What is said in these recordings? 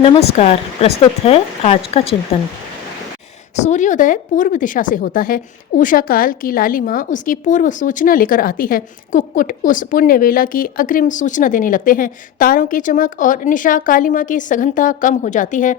नमस्कार। प्रस्तुत है आज का चिंतन। सूर्योदय पूर्व दिशा से होता है। उषा काल की लालिमा उसकी पूर्व सूचना लेकर आती है। कुक्कुट उस पुण्य वेला की अग्रिम सूचना देने लगते हैं। तारों की चमक और निशा कालिमा की सघनता कम हो जाती है।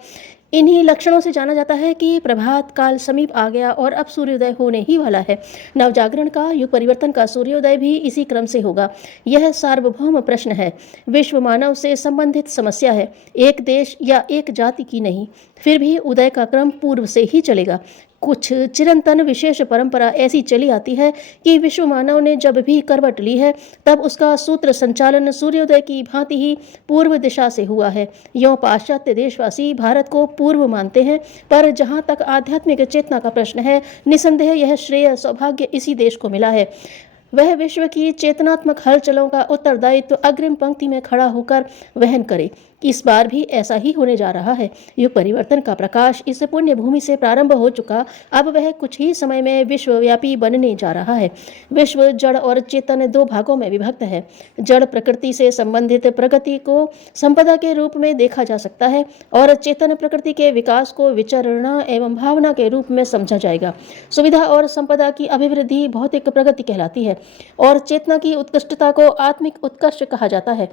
इन्हीं लक्षणों से जाना जाता है कि प्रभात काल समीप आ गया और अब सूर्योदय होने ही वाला है। नवजागरण का, युग परिवर्तन का सूर्योदय भी इसी क्रम से होगा। यह सार्वभौम प्रश्न है, विश्व मानव से संबंधित समस्या है, एक देश या एक जाति की नहीं। फिर भी उदय का क्रम पूर्व से ही चलेगा। कुछ चिरंतन विशेष परंपरा ऐसी चली आती है कि विश्व मानव ने जब भी करवट ली है तब उसका सूत्र संचालन सूर्योदय की भांति ही पूर्व दिशा से हुआ है। यों पाश्चात्य देशवासी भारत को पूर्व मानते हैं, पर जहाँ तक आध्यात्मिक चेतना का प्रश्न है, निसंदेह यह श्रेय सौभाग्य इसी देश को मिला है। वह विश्व की चेतनात्मक हलचलों का उत्तरदायित्व अग्रिम पंक्ति में खड़ा होकर वहन करे। इस बार भी ऐसा ही होने जा रहा है। युग परिवर्तन का प्रकाश इस पुण्य भूमि से प्रारंभ हो चुका, अब वह कुछ ही समय में विश्वव्यापी बनने जा रहा है। विश्व जड़ और चेतन दो भागों में विभक्त है। जड़ प्रकृति से संबंधित प्रगति को संपदा के रूप में देखा जा सकता है और चेतन प्रकृति के विकास को विचरणा एवं भावना के रूप में समझा जाएगा। सुविधा और संपदा की अभिवृद्धि भौतिक प्रगति कहलाती है और चेतना की उत्कृष्टता को आत्मिक उत्कर्ष कहा जाता है।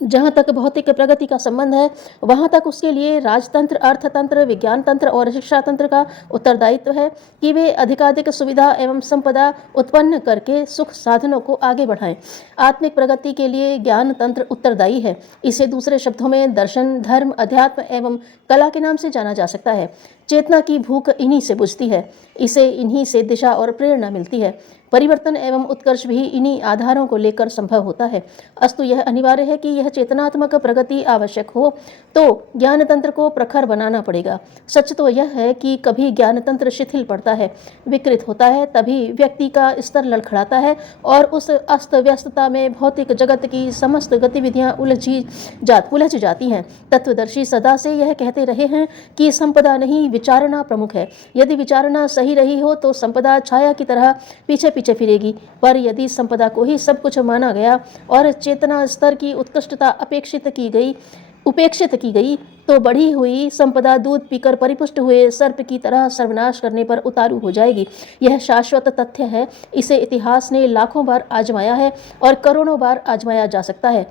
जहाँ तक भौतिक प्रगति का संबंध है, वहाँ तक उसके लिए राजतंत्र, अर्थतंत्र, विज्ञान तंत्र और शिक्षा तंत्र का उत्तरदायित्व है कि वे अधिकाधिक सुविधा एवं संपदा उत्पन्न करके सुख साधनों को आगे बढ़ाएं। आत्मिक प्रगति के लिए ज्ञान तंत्र उत्तरदायी है। इसे दूसरे शब्दों में दर्शन, धर्म, अध्यात्म एवं कला के नाम से जाना जा सकता है। चेतना की भूख इन्हीं से बुझती है, इसे इन्हीं से दिशा और प्रेरणा मिलती है। परिवर्तन एवं उत्कर्ष भी इन्हीं आधारों को लेकर संभव होता है। अस्तु यह अनिवार्य है कि यह चेतनात्मक प्रगति आवश्यक हो तो ज्ञान तंत्र को प्रखर बनाना पड़ेगा। सच तो यह है कि कभी ज्ञान तंत्र शिथिल पड़ता है, विकृत होता है, तभी व्यक्ति का स्तर लड़खड़ाता है और उस अस्त व्यस्तता में भौतिक जगत की समस्त गतिविधियां उलझ जाती हैं। तत्वदर्शी सदा से यह कहते रहे हैं कि संपदा नहीं, विचारणा प्रमुख है। यदि विचारणा सही रही हो तो संपदा छाया की तरह पीछे पीछे फिरेगी, पर यदि संपदा को ही सब कुछ माना गया और चेतना स्तर की उत्कृष्टता उपेक्षित की गई तो बढ़ी हुई संपदा दूध पीकर परिपुष्ट हुए सर्प की तरह सर्वनाश करने पर उतारू हो जाएगी। यह शाश्वत तथ्य है। इसे इतिहास ने लाखों बार आजमाया है और करोड़ों बार आजमाया जा सकता है।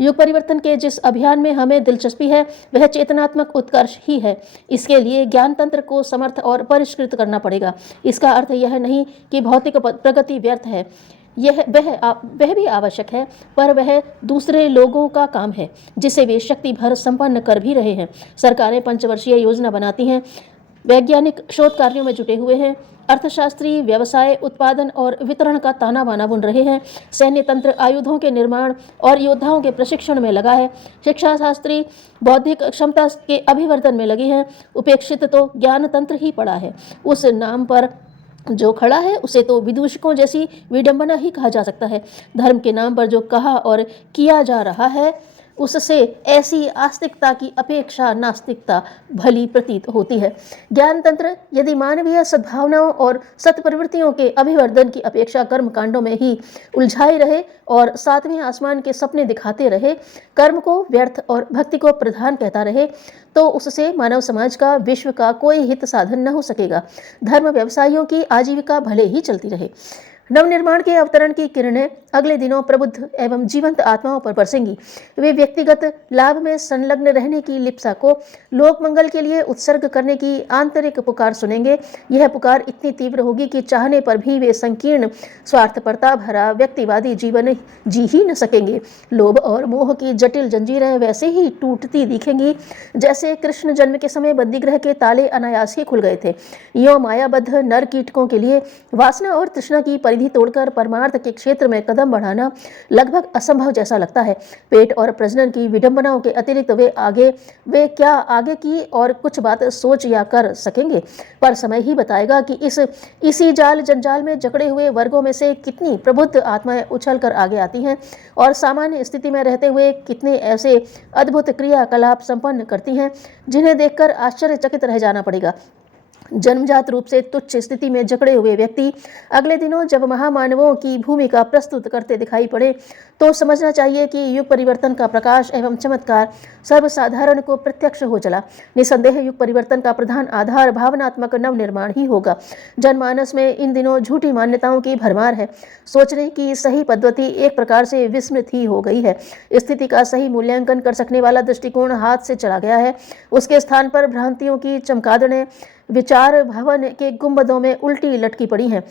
युग परिवर्तन के जिस अभियान में हमें दिलचस्पी है वह चेतनात्मक उत्कर्ष ही है। इसके लिए ज्ञान तंत्र को समर्थ और परिष्कृत करना पड़ेगा। इसका अर्थ यह नहीं कि भौतिक प्रगति व्यर्थ है, वह भी आवश्यक है, पर वह दूसरे लोगों का काम है जिसे वे शक्ति भर संपन्न कर भी रहे हैं। सरकारें पंचवर्षीय योजना बनाती हैं, वैज्ञानिक शोध कार्यों में जुटे हुए हैं, अर्थशास्त्री व्यवसाय, उत्पादन और वितरण का ताना बाना बुन रहे हैं, सैन्य तंत्र आयुधों के निर्माण और योद्धाओं के प्रशिक्षण में लगा है, शिक्षा शास्त्री बौद्धिक क्षमता के अभिवर्धन में लगे हैं। उपेक्षित तो ज्ञान तंत्र ही पड़ा है। उस नाम पर जो खड़ा है उसे तो विदूषकों जैसी विडंबना ही कहा जा सकता है। धर्म के नाम पर जो कहा और किया जा रहा है उससे ऐसी आस्तिकता की अपेक्षा नास्तिकता भली प्रतीत होती है। ज्ञान तंत्र यदि मानवीय सद्भावनाओं और सत्प्रवृत्तियों के अभिवर्धन की अपेक्षा कर्म कांडों में ही उलझाए रहे और सातवें आसमान के सपने दिखाते रहे, कर्म को व्यर्थ और भक्ति को प्रधान कहता रहे, तो उससे मानव समाज का, विश्व का कोई हित साधन न हो सकेगा। धर्म व्यवसायियों की आजीविका भले ही चलती रहे। नवनिर्माण के अवतरण की किरणें अगले दिनों प्रबुद्ध एवं जीवंत आत्माओं पर बरसेंगी। वे व्यक्तिगत लाभ में संलग्न रहने की लिप्सा को लोक मंगल के लिए उत्सर्ग करने की आंतरिक पुकार सुनेंगे। यह पुकार इतनी तीव्र होगी कि चाहने पर भी वे संकीर्ण स्वार्थपरता भरा व्यक्तिवादी जीवन जी ही न सकेंगे। लोभ और मोह की जटिल जंजीरें वैसे ही टूटती दिखेंगी जैसे कृष्ण जन्म के समय बंदीगृह के ताले अनायास ही खुल गए थे। यों मायाबद्ध नर कीटकों के लिए वासना और तृष्णा की परिधि तोड़कर परमार्थ के क्षेत्र में कदम बढ़ाना लगभग असंभव जैसा लगता है। पेट और प्रजनन की विडंबनाओं के अतिरिक्त वे क्या आगे की और कुछ बात सोच या कर सकेंगे, पर समय ही बताएगा कि इसी जाल जंजाल में जकड़े हुए वर्गों में से कितनी प्रबुद्ध आत्माएं उछल कर आगे आती हैं और सामान्य स्थिति में रहते हुए कितने ऐसे अद्भुत क्रियाकलाप संपन्न करती हैं जिन्हें देखकर आश्चर्यचकित रह जाना पड़ेगा। जन्मजात रूप से तुच्छ स्थिति में जकड़े हुए व्यक्ति अगले दिनों जब महामानवों की भूमिका प्रस्तुत करते दिखाई पड़े तो समझना चाहिए कि युग परिवर्तन का प्रकाश एवं चमत्कार सर्वसाधारण को प्रत्यक्ष हो चला। निसंदेह युग परिवर्तन का प्रधान आधार भावनात्मक नवनिर्माण ही होगा। जनमानस में इन दिनों झूठी मान्यताओं की भरमार है। सोचने की सही पद्धति एक प्रकार से विस्मृत ही हो गई है। स्थिति का सही मूल्यांकन कर सकने वाला दृष्टिकोण हाथ से चला गया है। उसके स्थान पर भ्रांतियों की चमगादड़ें विचार भवन के गुंबदों में उल्टी लटकी पड़ी हैं।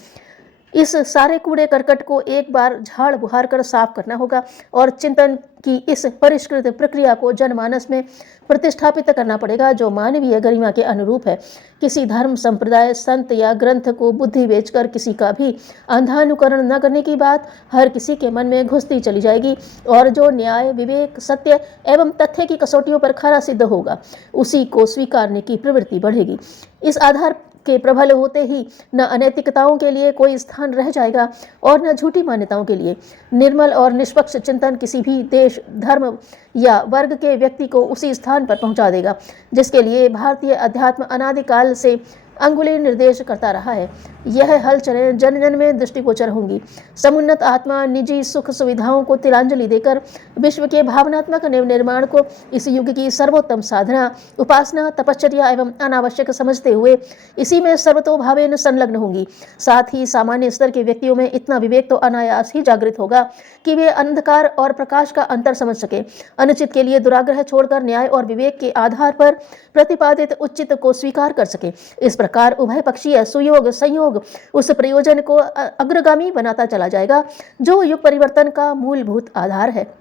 इस सारे कूड़े करकट को एक बार झाड़ बुहार कर साफ करना होगा और चिंतन की इस परिष्कृत प्रक्रिया को जनमानस में प्रतिष्ठापित करना पड़ेगा जो मानवीय गरिमा के अनुरूप है। किसी धर्म संप्रदाय संत या ग्रंथ को बुद्धि बेचकर किसी का भी अंधानुकरण न करने की बात हर किसी के मन में घुसती चली जाएगी और जो न्याय विवेक सत्य एवं तथ्य की कसौटियों पर खरा सिद्ध होगा उसी को स्वीकारने की प्रवृत्ति बढ़ेगी। इस आधार के प्रबल होते ही न अनैतिकताओं के लिए कोई स्थान रह जाएगा और न झूठी मान्यताओं के लिए। निर्मल और निष्पक्ष चिंतन किसी भी देश धर्म या वर्ग के व्यक्ति को उसी स्थान पर पहुंचा देगा जिसके लिए भारतीय अध्यात्म अनादिकाल से अंगुली निर्देश करता रहा है। यह हलचलें जन जन में दृष्टिगोचर होंगी। समुन्नत आत्मा निजी सुख सुविधाओं को तिलांजलि देकर विश्व के भावनात्मक निर्माण को इस युग की सर्वोत्तम साधना उपासना तपश्चर्या एवं अनावश्यक समझते हुए इसी में सर्वतोभावेन संलग्न होंगी। साथ ही सामान्य स्तर के व्यक्तियों में इतना विवेक तो अनायास ही जागृत होगा कि वे अंधकार और प्रकाश का अंतर समझ सके। अनुचित के लिए दुराग्रह छोड़कर न्याय और विवेक के आधार पर प्रतिपादित उचित को स्वीकार कर सके। इस प्रकार उभय पक्षीय सुयोग संयोग उस प्रयोजन को अग्रगामी बनाता चला जाएगा जो युग परिवर्तन का मूलभूत आधार है।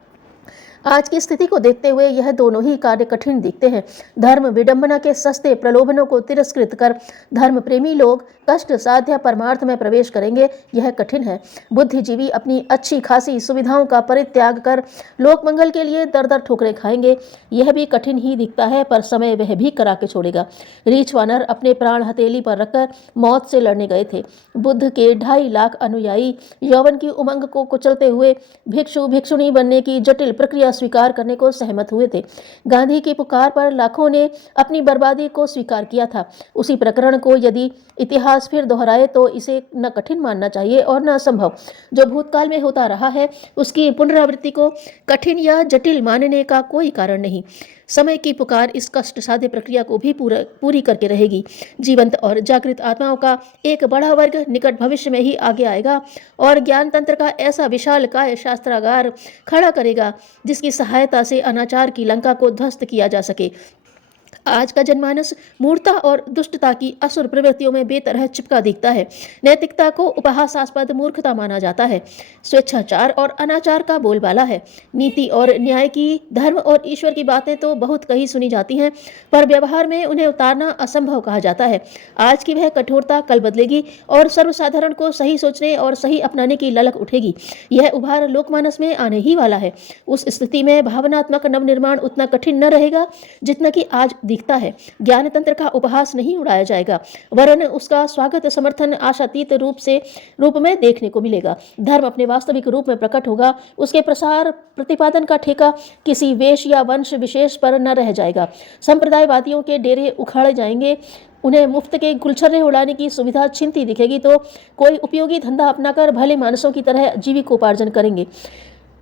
आज की स्थिति को देखते हुए यह दोनों ही कार्य कठिन दिखते हैं। धर्म विडंबना के सस्ते प्रलोभनों को तिरस्कृत कर धर्म प्रेमी लोग कष्ट साध्य परमार्थ में प्रवेश करेंगे, यह कठिन है। बुद्धिजीवी अपनी अच्छी खासी सुविधाओं का परित्याग कर लोक मंगल के लिए दर दर ठोकरें खाएंगे, यह भी कठिन ही दिखता है, पर समय वह भी करा के छोड़ेगा। रीछ वानर अपने प्राण हथेली पर रखकर मौत से लड़ने गए थे। बुद्ध के 2.5 लाख अनुयायी यौवन की उमंग को कुचलते हुए भिक्षु भिक्षुणी बनने की जटिल प्रक्रिया स्वीकार करने को सहमत हुए थे। गांधी की पुकार पर लाखों ने अपनी बर्बादी को स्वीकार किया था। उसी प्रकरण को यदि इतिहास फिर दोहराए तो इसे न कठिन मानना चाहिए और न असंभव। जो भूतकाल में होता रहा है उसकी पुनरावृत्ति को कठिन या जटिल मानने का कोई कारण नहीं। समय की पुकार इस कष्ट साध्य प्रक्रिया को भी पूरी करके रहेगी। जीवंत और जागृत आत्माओं का एक बड़ा वर्ग निकट भविष्य में ही आगे आएगा और ज्ञान तंत्र का ऐसा विशाल काय शास्त्रागार खड़ा करेगा जिसकी सहायता से अनाचार की लंका को ध्वस्त किया जा सके। आज का जनमानस मूर्खता और दुष्टता की असुर प्रवृत्तियों में बेतरह चिपका दिखता है। नैतिकता को उपहासास्पद मूर्खता माना जाता है। स्वेच्छाचार और अनाचार का बोलबाला है। नीति और न्याय की, धर्म और ईश्वर की बातें तो बहुत कही सुनी जाती हैं, पर व्यवहार में उन्हें उतारना असंभव कहा जाता है। आज की वह कठोरता कल बदलेगी और सर्वसाधारण को सही सोचने और सही अपनाने की ललक उठेगी। यह उभार लोकमानस में आने ही वाला है। उस स्थिति में भावनात्मक नवनिर्माण उतना कठिन न रहेगा जितना कि आज दिखता है। ज्ञान तंत्र का उपहास नहीं उड़ाया जाएगा, वरन उसका स्वागत समर्थन आशातीत रूप में देखने को मिलेगा। धर्म अपने वास्तविक रूप में प्रकट होगा। उसके प्रसार प्रतिपादन का ठेका किसी वेश या वंश विशेष पर न रह जाएगा। संप्रदायवादियों के डेरे उखाड़े जाएंगे, उन्हें मुफ्त के गुलछर्रे उड़ाने की सुविधा छिनती दिखेगी तो कोई उपयोगी धंधा अपनाकर भले मानसों की तरह जीविकोपार्जन करेंगे।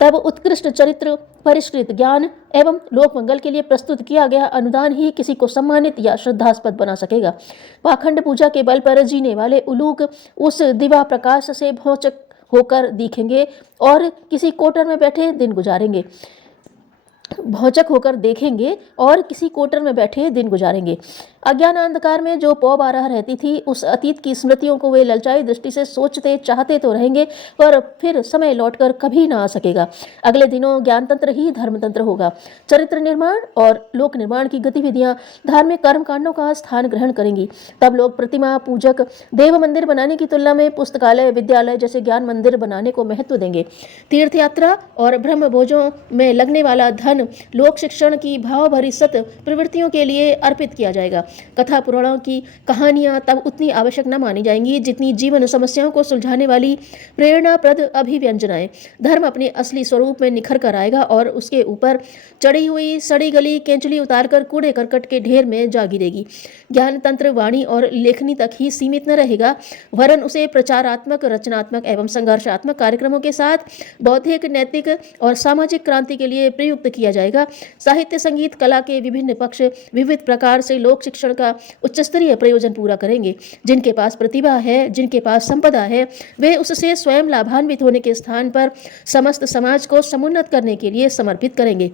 तब उत्कृष्ट चरित्र, परिष्कृत ज्ञान एवं लोक मंगल के लिए प्रस्तुत किया गया अनुदान ही किसी को सम्मानित या श्रद्धास्पद बना सकेगा। पाखंड पूजा के बल पर जीने वाले उलूक उस दिवा प्रकाश से भौचक होकर दिखेंगे और किसी कोटर में बैठे दिन गुजारेंगे। अज्ञान अंधकार में जो पौ बारह रहती थी, उस अतीत की स्मृतियों को वे ललचाई दृष्टि से सोचते चाहते तो रहेंगे, पर फिर समय लौटकर कभी ना आ सकेगा। अगले दिनों ज्ञान तंत्र ही धर्म तंत्र होगा। चरित्र निर्माण और लोक निर्माण की गतिविधियां धार्मिक कर्मकांडों का स्थान ग्रहण करेंगी। तब लोग प्रतिमा पूजक देव मंदिर बनाने की तुलना में पुस्तकालय विद्यालय जैसे ज्ञान मंदिर बनाने को महत्व देंगे। तीर्थ यात्रा और ब्रह्म भोजों में लगने वाला धन धन लोक शिक्षण की भाव भरी सत प्रवृत्तियों के लिए अर्पित किया जाएगा। कथा पुराणों की कहानियां तब उतनी आवश्यक न मानी जाएंगी जितनी जीवन समस्याओं को सुलझाने वाली प्रेरणाप्रद अभिव्यंजनाएं। धर्म अपने असली स्वरूप में निखर कर आएगा और उसके ऊपर चढ़ी हुई सड़ी गली केंचुली उतारकर कूड़े करकट के ढेर में जा गिरेगी। ज्ञान तंत्र वाणी और लेखनी तक ही सीमित न रहेगा, वरन उसे प्रचारात्मक, रचनात्मक एवं संघर्षात्मक कार्यक्रमों के साथ बौद्धिक, नैतिक और सामाजिक क्रांति के लिए प्रयुक्त किया जाएगा। साहित्य, संगीत, कला के विभिन्न पक्ष विविध प्रकार से लोक शिक्षण का उच्चस्तरीय प्रयोजन पूरा करेंगे। जिनके पास प्रतिभा है, जिनके पास संपदा है, वे उससे स्वयं लाभान्वित होने के स्थान पर समस्त समाज को समुन्नत करने के लिए समर्पित करेंगे।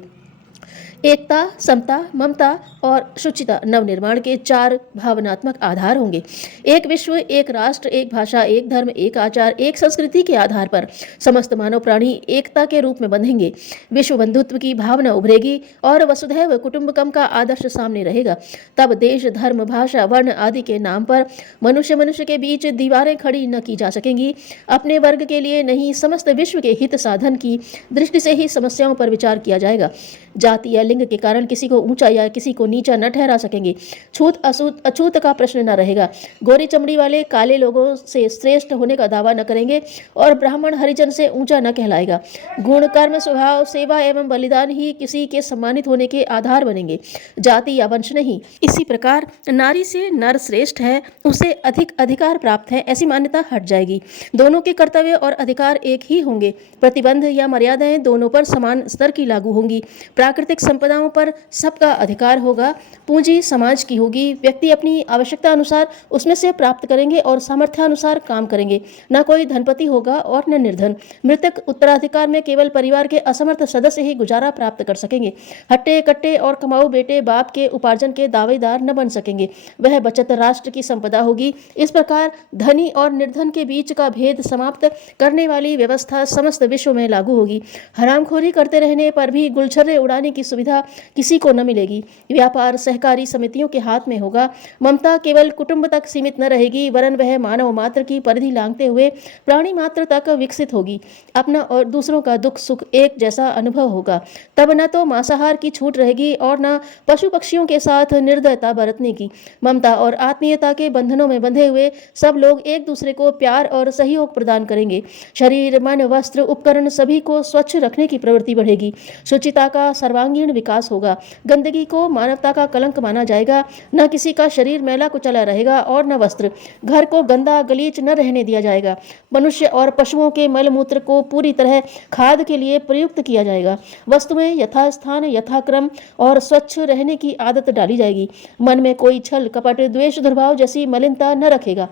एकता, समता, ममता और शुचिता नवनिर्माण के 4 भावनात्मक आधार होंगे। एक विश्व, एक राष्ट्र, एक भाषा, एक धर्म, एक आचार, एक संस्कृति के आधार पर समस्त मानव प्राणी एकता के रूप में बंधेंगे। विश्व बंधुत्व की भावना उभरेगी और वसुधैव कुटुंबकम का आदर्श सामने रहेगा। तब देश, धर्म, भाषा, वर्ण आदि के नाम पर मनुष्य के बीच दीवारें खड़ी न की जा सकेंगी। अपने वर्ग के लिए नहीं, समस्त विश्व के हित साधन की दृष्टि से ही समस्याओं पर विचार किया जाएगा। जाति या लिंग के कारण किसी को ऊंचा या किसी को नीचा न ठहरा सकेंगे। छूत अछूत का प्रश्न न रहेगा। गोरी चमड़ी वाले काले लोगों से श्रेष्ठ होने का दावा न करेंगे और ब्राह्मण हरिजन से ऊंचा न कहलाएगा। गुण, कर्म, स्वभाव, सेवा एवं बलिदान ही किसी के सम्मानित होने के आधार बनेंगे, जाति या वंश नहीं। इसी प्रकार नारी से नर श्रेष्ठ है, उसे अधिक अधिकार प्राप्त है, ऐसी मान्यता हट जाएगी। दोनों के कर्तव्य और अधिकार एक ही होंगे। प्रतिबंध या मर्यादाएं दोनों पर समान स्तर की लागू होंगी। प्राकृतिक संपदाओं पर सबका अधिकार होगा। पूंजी समाज की होगी। व्यक्ति अपनी आवश्यकता अनुसार उसमें से प्राप्त करेंगे और सामर्थ्यानुसार काम करेंगे। न कोई धनपति होगा और न निर्धन। मृतक उत्तराधिकार में केवल परिवार के असमर्थ सदस्य ही गुजारा प्राप्त कर सकेंगे। हट्टे कट्टे और कमाऊ बेटे बाप के उपार्जन के दावेदार न बन सकेंगे। वह बचत राष्ट्र की संपदा होगी। इस प्रकार धनी और निर्धन के बीच का भेद समाप्त करने वाली व्यवस्था समस्त विश्व में लागू होगी। हरामखोरी करते रहने पर भी गुलछर्रे उड़ाने की सुविधा किसी को न मिलेगी। व्यापार सहकारी समितियों के हाथ में होगा। ममता केवल कुटुंब तक सीमित न रहेगी, वरन वह मानव मात्र की परिधि लांघते हुए प्राणी मात्र तक विकसित होगी। अपना और दूसरों का दुख सुख एक जैसा अनुभव होगा। तब न तो मांसाहार की छूट रहेगी और न पशु पक्षियों के साथ निर्दयता बरतने की। ममता और आत्मीयता के बंधनों में बंधे हुए सब लोग एक दूसरे को प्यार और सहयोग प्रदान करेंगे। शरीर, मन, वस्त्र, उपकरण सभी को स्वच्छ रखने की प्रवृत्ति बढ़ेगी। शुचिता का सर्वांगीण विकास होगा। गंदगी को मानवता का कलंक माना जाएगा। न किसी का शरीर मैला कुचला रहेगा और न वस्त्र। घर को गंदा गलीच न रहने दिया जाएगा। मनुष्य और पशुओं के मलमूत्र को पूरी तरह खाद के लिए प्रयुक्त किया जाएगा। वस्तुएं यथास्थान, यथाक्रम और स्वच्छ रहने की आदत डाली जाएगी। मन में कोई छल, कपट, द्वेष, दुर्भाव जैसी मलिनता न रखेगा।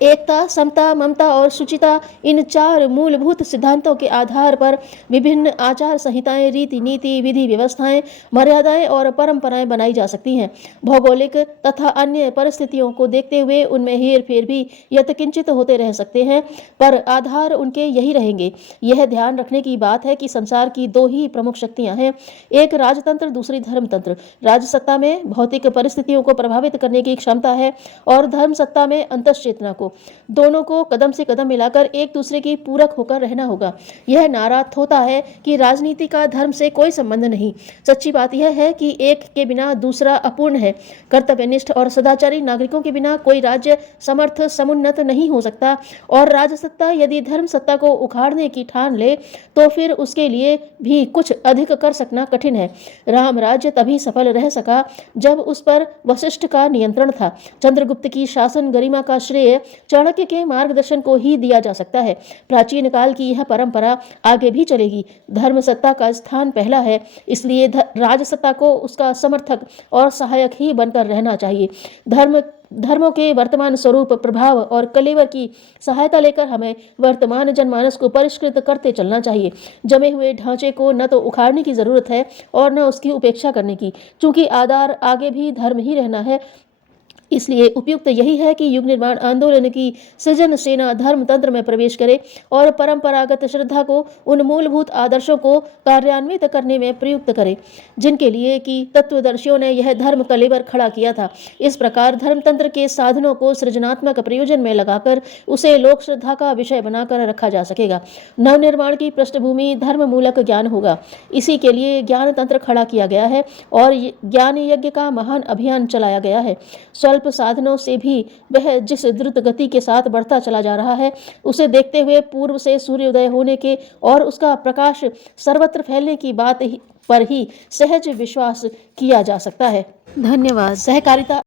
एकता, समता, ममता और शुचिता, इन 4 मूलभूत सिद्धांतों के आधार पर विभिन्न आचार संहिताएं, रीति नीति, विधि व्यवस्थाएं, मर्यादाएं और परंपराएं बनाई जा सकती हैं। भौगोलिक तथा अन्य परिस्थितियों को देखते हुए उनमें हेर फेर भी यत्किंचित होते रह सकते हैं, पर आधार उनके यही रहेंगे। यह ध्यान रखने की बात है कि संसार की 2 ही प्रमुख शक्तियां हैं, एक राजतंत्र, दूसरी धर्मतंत्र। राजसत्ता में भौतिक परिस्थितियों को प्रभावित करने की क्षमता है और धर्मसत्ता में अंतश्चेतना को। दोनों को कदम से कदम मिलाकर एक दूसरे की पूरक होकर रहना होगा। यह नारा थोथा है कि राजनीति का धर्म से कोई संबंध नहीं। सच्ची बात यह है कि एक के बिना दूसरा अपूर्ण है। कर्तव्यनिष्ठ और सदाचारी नागरिकों के बिना कोई राज्य समर्थ, समुन्नत नहीं हो सकता और राजसत्ता यदि धर्म सत्ता को उखाड़ने की ठान ले तो फिर उसके लिए भी कुछ अधिक कर सकना कठिन है। राम राज्य तभी सफल रह सका जब उस पर वशिष्ठ का नियंत्रण था। चंद्रगुप्त की शासन गरिमा का श्रेय चाणक्य के मार्गदर्शन को ही दिया जा सकता है। प्राचीन काल की यह परंपरा आगे भी चलेगी। धर्म सत्ता का स्थान पहला है, इसलिए राजसत्ता को उसका समर्थक और सहायक ही बनकर रहना चाहिए। धर्मों के वर्तमान स्वरूप, प्रभाव और कलेवर की सहायता लेकर हमें वर्तमान जनमानस को परिष्कृत करते चलना चाहिए। जमे हुए ढांचे को न तो उखाड़ने की जरूरत है और न उसकी उपेक्षा करने की, क्योंकि आधार आगे भी धर्म ही रहना है। इसलिए उपयुक्त यही है कि युग निर्माण आंदोलन की सृजन सेना धर्म तंत्र में प्रवेश करे और परंपरागत श्रद्धा को उन मूलभूत आदर्शों को कार्यान्वित करने में प्रयुक्त करे जिनके लिए कि तत्वदर्शियों ने यह धर्म कलेवर खड़ा किया था। इस प्रकार धर्म तंत्र के साधनों को सृजनात्मक प्रयोजन में लगाकर उसे लोक श्रद्धा का विषय बनाकर रखा जा सकेगा। नवनिर्माण की पृष्ठभूमि धर्म मूलक ज्ञान होगा। इसी के लिए ज्ञान तंत्र खड़ा किया गया है और ज्ञान यज्ञ का महान अभियान चलाया गया है। स्वल्प साधनों से भी वह जिस द्रुत गति के साथ बढ़ता चला जा रहा है, उसे देखते हुए पूर्व से सूर्योदय होने के और उसका प्रकाश सर्वत्र फैलने की बात पर ही सहज विश्वास किया जा सकता है। धन्यवाद। सहकारिता